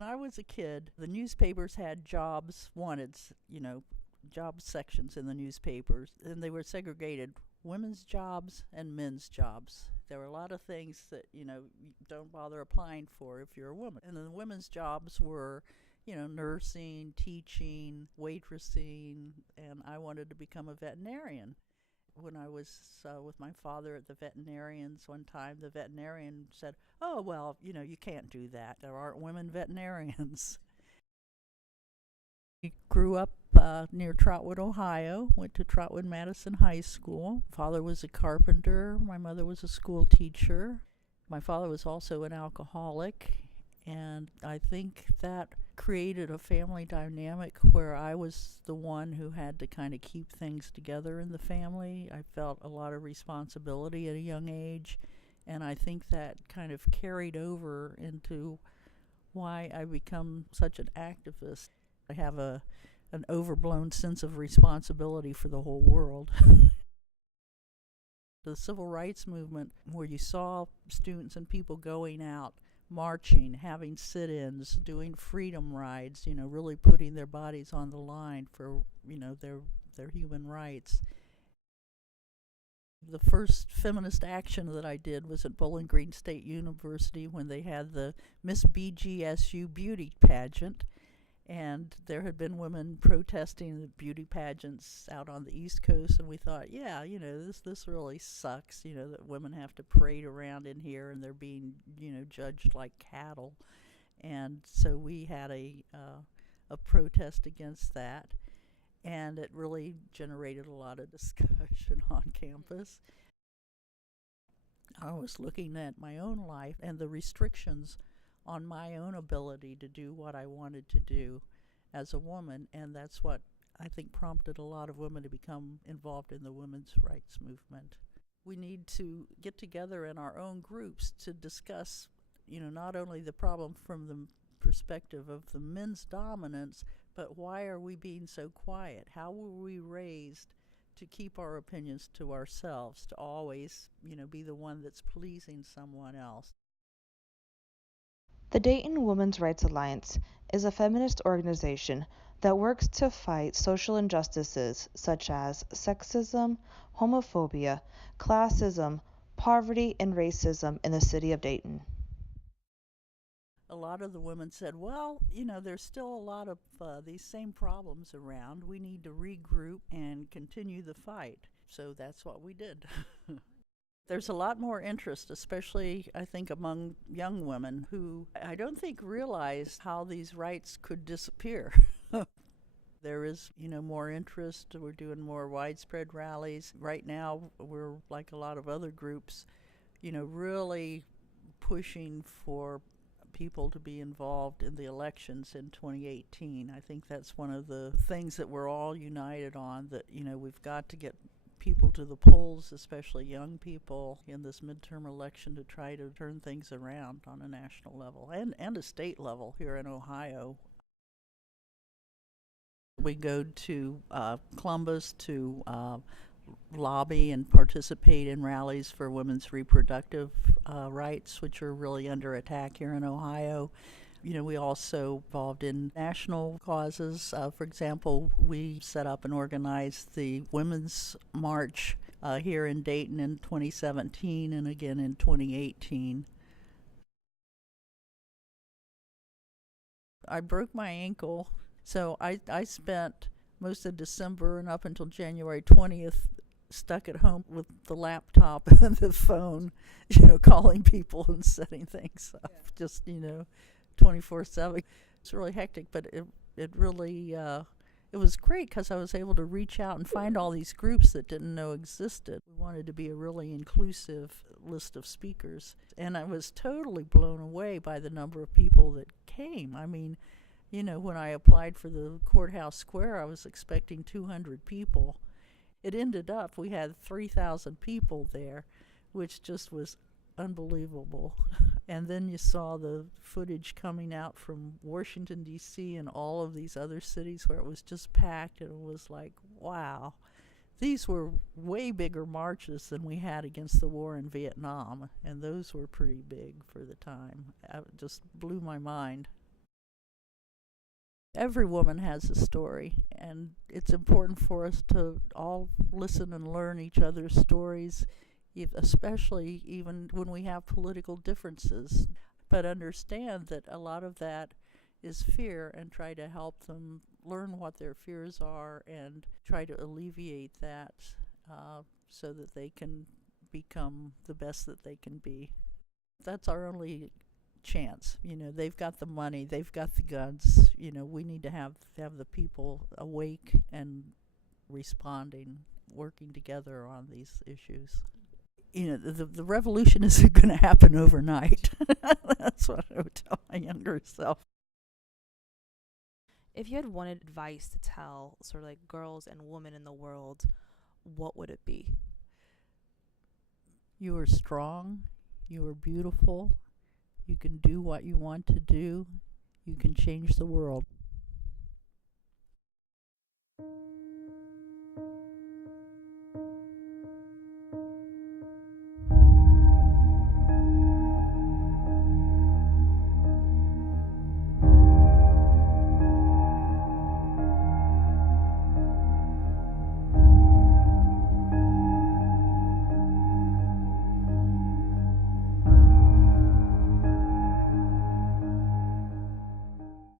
When I was a kid, the newspapers had jobs wanted, job sections in the newspapers, and they were segregated women's jobs and men's jobs. There were a lot of things that, you don't bother applying for if you're a woman. And the women's jobs were, nursing, teaching, waitressing, and I wanted to become a veterinarian. When I was with my father at the veterinarians one time, the veterinarian said, "Oh, well, you can't do that. There aren't women veterinarians." I grew up near Trotwood, Ohio, went to Trotwood Madison High School. Father was a carpenter, my mother was a school teacher. My father was also an alcoholic, and I think that created a family dynamic where I was the one who had to kind of keep things together in the family. I felt a lot of responsibility at a young age, and I think that kind of carried over into why I become such an activist. I have an overblown sense of responsibility for the whole world. The civil rights movement, where you saw students and people going out, marching, having sit-ins, doing freedom rides, really putting their bodies on the line for, their human rights. The first feminist action that I did was at Bowling Green State University when they had the Miss BGSU beauty pageant. And there had been women protesting the beauty pageants out on the East Coast, and we thought, yeah, this really sucks, that women have to parade around in here and they're being, judged like cattle. And so we had a protest against that, and it really generated a lot of discussion on campus. I was looking at my own life and the restrictions on my own ability to do what I wanted to do as a woman, and that's what I think prompted a lot of women to become involved in the women's rights movement. We need to get together in our own groups to discuss, not only the problem from the perspective of the men's dominance, but why are we being so quiet? How were we raised to keep our opinions to ourselves, to always, be the one that's pleasing someone else? The Dayton Women's Rights Alliance is a feminist organization that works to fight social injustices such as sexism, homophobia, classism, poverty, and racism in the city of Dayton. A lot of the women said, well, there's still a lot of these same problems around. We need to regroup and continue the fight. So that's what we did. There's a lot more interest, especially, I think, among young women who I don't think realize how these rights could disappear. There is, more interest. We're doing more widespread rallies. Right now, we're like a lot of other groups, really pushing for people to be involved in the elections in 2018. I think that's one of the things that we're all united on, that, we've got to get people to the polls, especially young people, in this midterm election to try to turn things around on a national level and a state level here in Ohio. We go to Columbus to lobby and participate in rallies for women's reproductive rights, which are really under attack here in Ohio. We also involved in national causes. For example, we set up and organized the Women's March here in Dayton in 2017 and again in 2018. I broke my ankle, so I spent most of December and up until January 20th stuck at home with the laptop and the phone, calling people and setting things up. Yeah. Just, 24/7. It's really hectic, but it really it was great because I was able to reach out and find all these groups that didn't know existed. We wanted to be a really inclusive list of speakers, and I was totally blown away by the number of people that came. I mean, when I applied for the courthouse square, I was expecting 200 people. It ended up we had 3,000 people there, which just was unbelievable. And then you saw the footage coming out from Washington, D.C. and all of these other cities where it was just packed, and it was like, wow. These were way bigger marches than we had against the war in Vietnam, and those were pretty big for the time. It just blew my mind. Every woman has a story, and it's important for us to all listen and learn each other's stories, especially even when we have political differences. But understand that a lot of that is fear, and try to help them learn what their fears are and try to alleviate that, so that they can become the best that they can be. That's our only chance. They've got the money, they've got the guns. We need to have the people awake and responding, working together on these issues. The revolution isn't going to happen overnight. That's what I would tell my younger self. If you had one advice to tell sort of like girls and women in the world, what would it be? You are strong, you are beautiful, you can do what you want to do, you can change the world.